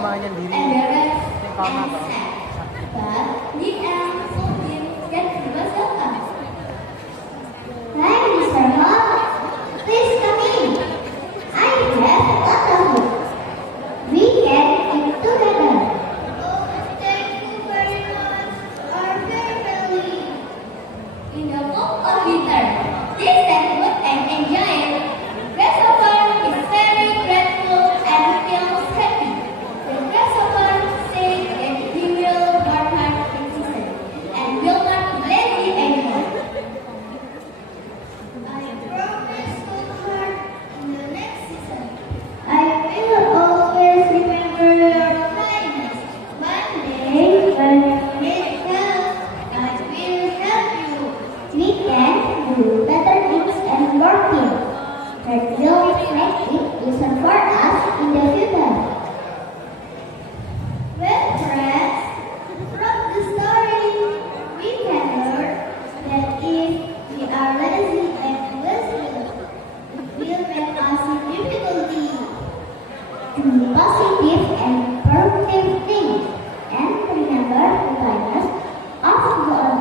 kamayan diri. and the rest Yung kama and to. sad. But Nick and told him that he was welcome. Hi, Mr. Hall. Please come in. I have a lot of you. We can eat together. Oh, thank you very much. Our family. In the month of winter, this food and enjoy it. Grasshopper is very grateful and feels happy. The grasshopper said that he will work hard in season and will not lazy anymore. I promise to work in the next season. I will always remember your kindness. One day, when you need help, I will help you. We can do better things and work here. That will make it easier for us in the future. Well, friends, from the story, we can learn that if we are lazy and wasteful, it will make us difficulty. Do positive and productive things, and remember the kindness of God.